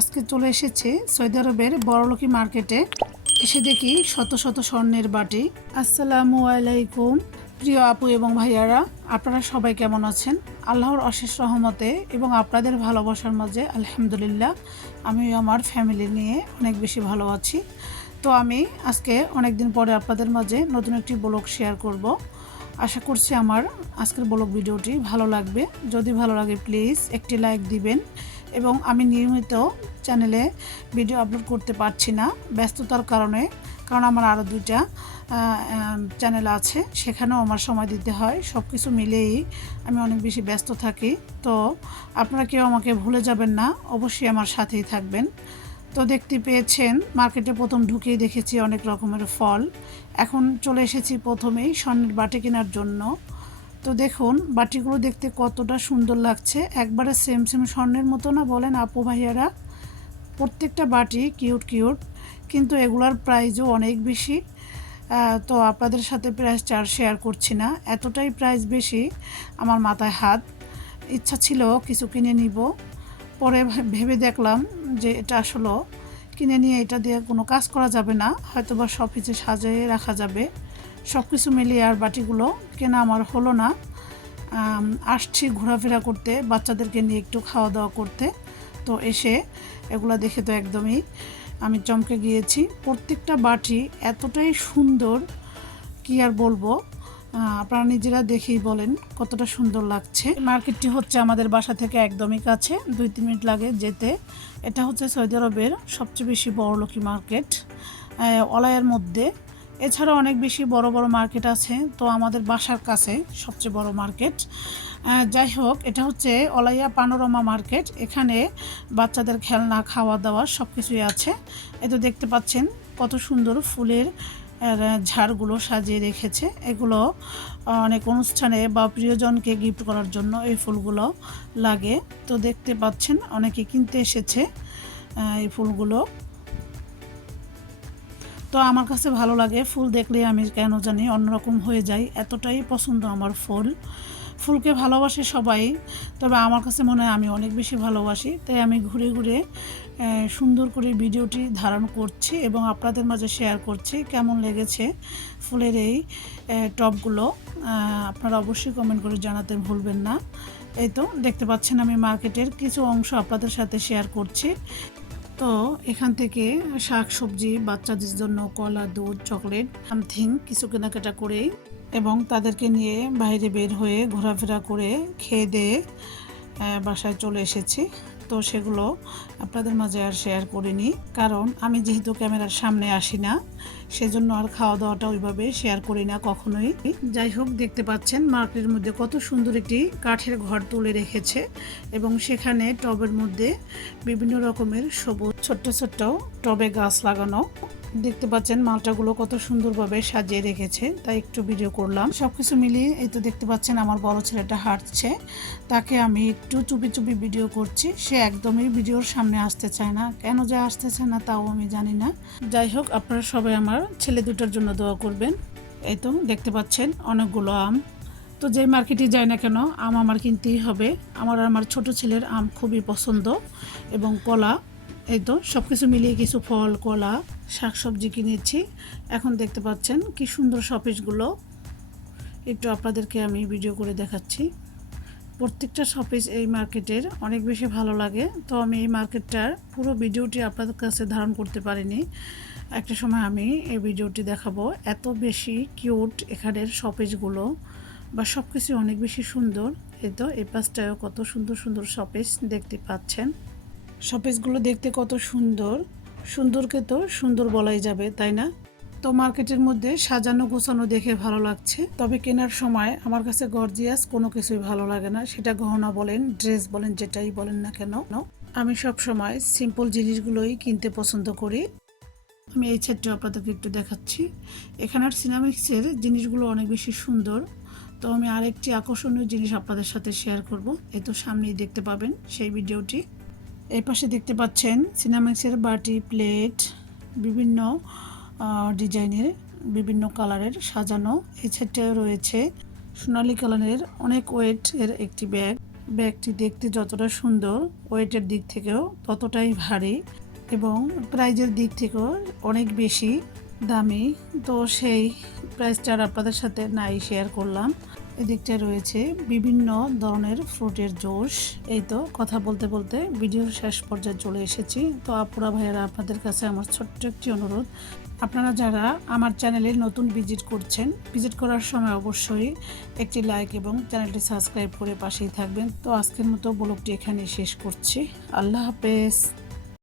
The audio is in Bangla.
আজকে চলে এসেছে সৌদি আরবের বড়লোকি মার্কেটে। এসে দেখি শত শত স্বর্ণের বাটি। আসসালামু আলাইকুম প্রিয় আপু এবং ভাইয়ারা, আপনারা সবাই কেমন আছেন? আল্লাহর অশেষ রহমতে এবং আপনাদের ভালোবাসার মাঝে আলহামদুলিল্লাহ আমিও আমার ফ্যামিলি নিয়ে অনেক বেশি ভালো আছি। তো আমি আজকে অনেক দিন পরে আপনাদের মাঝে নতুন একটি ব্লগ শেয়ার করব। আশা করছি আমার আজকের ব্লগ ভিডিওটি ভালো লাগবে। যদি ভালো লাগে প্লিজ একটি লাইক দিবেন। এবং আমি নিয়মিত চ্যানেলে ভিডিও আপলোড করতে পারছি না ব্যস্ততার কারণে, কারণ আমার আরও দুইটা চ্যানেল আছে, সেখানেও আমার সময় দিতে হয়। সব কিছু মিলেই আমি অনেক বেশি ব্যস্ত থাকি। তো আপনারা কেউ আমাকে ভুলে যাবেন না, অবশ্যই আমার সাথেই থাকবেন। তো দেখতে পেয়েছেন মার্কেটে প্রথম ঢুকেই দেখেছি অনেক রকমের ফল। এখন চলে এসেছি প্রথমেই স্বর্ণের বাটি কেনার জন্য। তো দেখুন বাটিগুলো দেখতে কতটা সুন্দর লাগছে, একবারে সেম সেম স্বর্ণের মতো না বলেন আপু ভাইয়ারা? প্রত্যেকটা বাটি কিউট কিউট, কিন্তু এগুলার প্রাইসও অনেক বেশি। তো আপনাদের সাথে প্রাইস শেয়ার করছি না, এতটাই প্রাইস বেশি আমার মাথায় হাত। ইচ্ছা ছিল কিছু কিনে নিব, পরে ভেবে দেখলাম যে এটা আসলে কিনে নিয়ে এটা দিয়ে কোনো কাজ করা যাবে না, হয়তো বা শপিসে সাজিয়ে রাখা যাবে। সব কিছু মিলিয়ে আর বাটিগুলো কেনা আমার হলো না। আসছি ঘোরাফেরা করতে, বাচ্চাদেরকে নিয়ে একটু খাওয়া দাওয়া করতে। তো এসে এগুলো দেখে তো একদমই আমি চমকে গিয়েছি। প্রত্যেকটা বাটি এতটাই সুন্দর, কি আর বলবো, আপনারা নিজেরা দেখেই বলেন কতটা সুন্দর লাগছে। মার্কেটটি হচ্ছে আমাদের বাসা থেকে একদমই কাছে, 2-3 মিনিট লাগে যেতে। এটা হচ্ছে সৌদি আরবের সবচেয়ে বেশি বড়লোকি মার্কেট অলায়ার মধ্যে। এছাড়া অনেক বেশি বড় বড় মার্কেট আছে, তো আমাদের বাসার কাছে সবচেয়ে বড় মার্কেট। যাই হোক, এটা হচ্ছে অলাইয়া পানোরামা মার্কেট। এখানে বাচ্চাদের খেলনা, খাওয়া দাওয়া সব কিছুই আছে। এ তো দেখতে পাচ্ছেন কত সুন্দর ফুলের ঝাড়গুলো সাজিয়ে রেখেছে। এগুলো অনেক অনুষ্ঠানে বা প্রিয়জনকে গিফট করার জন্য এই ফুলগুলো লাগে। তো দেখতে পাচ্ছেন অনেকে কিনতে এসেছে এই ফুলগুলো। তো আমার কাছে ভালো লাগে, ফুল দেখলে আমি কেন জানি অন্যরকম হয়ে যাই, এতটাই পছন্দ আমার ফুলকে ভালোবাসে সবাই, তবে আমার কাছে মনে হয় আমি অনেক বেশি ভালোবাসি। তাই আমি ঘুরে ঘুরে সুন্দর করে ভিডিওটি ধারণ করছি এবং আপনাদের মাঝে শেয়ার করছি। কেমন লেগেছে ফুলের এই টবগুলো আপনারা অবশ্যই কমেন্ট করে জানাতে ভুলবেন না। এই তো দেখতে পাচ্ছেন আমি মার্কেটের কিছু অংশ আপনাদের সাথে শেয়ার করছি। তো এখান থেকে শাক সবজি, বাচ্চাদের জন্য কলা, দুধ, চকলেট সামথিং কিছু কেনাকাটা করে এবং তাদেরকে নিয়ে বাইরে বের হয়ে ঘোরাফেরা করে খেয়ে দিয়ে বাসায় চলে এসেছি। তো সেগুলো আপনাদের মাঝে আর শেয়ার করিনি, কারণ আমি যেহেতু ক্যামেরার সামনে আসি না, সেজন্য আর খাওয়া দাওয়াটা ওইভাবে শেয়ার করি না কখনোই। যাই হোক, দেখতে পাচ্ছেন মার্কেটের মধ্যে কত সুন্দর একটি কাঠের ঘর তুলে রেখেছে এবং সেখানে টবের মধ্যে বিভিন্ন রকমের সবুজ ছোট্ট ছোট্ট টবে গাছ লাগানো। দেখতে পাচ্ছেন মালটাগুলো কত সুন্দরভাবে সাজিয়ে রেখেছে, তাই একটু ভিডিও করলাম। সবকিছু মিলিয়ে এই তো দেখতে পাচ্ছেন আমার বড় ছেলেটা হাঁটছে, তাকে আমি একটু চুপি চুপি ভিডিও করছি। সে একদমই ভিডিওর সামনে আসতে চায় না, কেন যে আসতে চায় না তাও আমি জানি না। যাই হোক, আপনারা সবাই আমার ছেলে দুটোর জন্য দোয়া করবেন। এই তো দেখতে পাচ্ছেন অনেকগুলো আম। তো যে মার্কেটে যাই না কেন আম আমার কিনতেই হবে। আমার ছোট ছেলের আম খুবই পছন্দ এবং কলা। এই তো সব কিছু মিলিয়ে কিছু ফল, কলা, শাকসবজি কিনেছি। এখন দেখতে পাচ্ছেন কি সুন্দর শপিসগুলো, একটু আপনাদেরকে আমি ভিডিও করে দেখাচ্ছি। প্রত্যেকটা শপিস এই মার্কেটের অনেক বেশি ভালো লাগে। তো আমি এই মার্কেটটার পুরো ভিডিওটি আপনাদের কাছে ধারণ করতে পারিনি, একটা সময় আমি এই ভিডিওটি দেখাবো। এত বেশি কিউট এখানের শপিসগুলো, বা সব কিছু অনেক বেশি সুন্দর। এই তো এই পাশটায়ও কত সুন্দর সুন্দর শপিস দেখতে পাচ্ছেন। শপিসগুলো দেখতে কত সুন্দর, সুন্দরকে তো সুন্দর বলাই যাবে, তাই না? তো মার্কেটের মধ্যে সাজানো গোছানো দেখে ভালো লাগছে, তবে কেনার সময় আমার কাছে গর্জিয়াস কোনো কিছুই ভালো লাগে না। সেটা গহনা বলেন, ড্রেস বলেন, যেটাই বলেন না কেন, আমি সব সময় সিম্পল জিনিসগুলোই কিনতে পছন্দ করি। আমি এই সেটটা আপনাদেরকে একটু দেখাচ্ছি। এখানের সিনামিক্সের জিনিসগুলো অনেক বেশি সুন্দর। তো আমি আরেকটি আকর্ষণীয় জিনিস আপনাদের সাথে শেয়ার করব, এই তো সামনেই দেখতে পাবেন সেই ভিডিওটি। এই পাশে দেখতে পাচ্ছেন সিনামিক্সের বাটি, প্লেট, বিভিন্ন ডিজাইনের, বিভিন্ন কালারের সাজানো। এই সেটটায় রয়েছে সোনালি কালারের অনেক ওয়েটের একটি ব্যাগ, ব্যাগটি দেখতে যতটা সুন্দর, ওয়েটের দিক থেকেও ততটাই ভারী এবং প্রাইজের দিক থেকেও অনেক বেশি দামি। তো সেই প্রাইসটা আর আপনাদের সাথে নাই শেয়ার করলাম। এদিকটায় রয়েছে বিভিন্ন ধরনের ফ্রুটের জুস। এই তো কথা বলতে বলতে ভিডিওর শেষ পর্যায়ে চলে এসেছি। তো আপুরা ভাইয়েরা, আপনাদের কাছে আমার ছোট্ট একটি অনুরোধ, আপনারা যারা আমার চ্যানেলে নতুন ভিজিট করছেন, ভিজিট করার সময় অবশ্যই একটি লাইক এবং চ্যানেলটি সাবস্ক্রাইব করে পাশেই থাকবেন। তো আজকের মতো ব্লগটি এখানে শেষ করছি। আল্লাহ হাফেজ।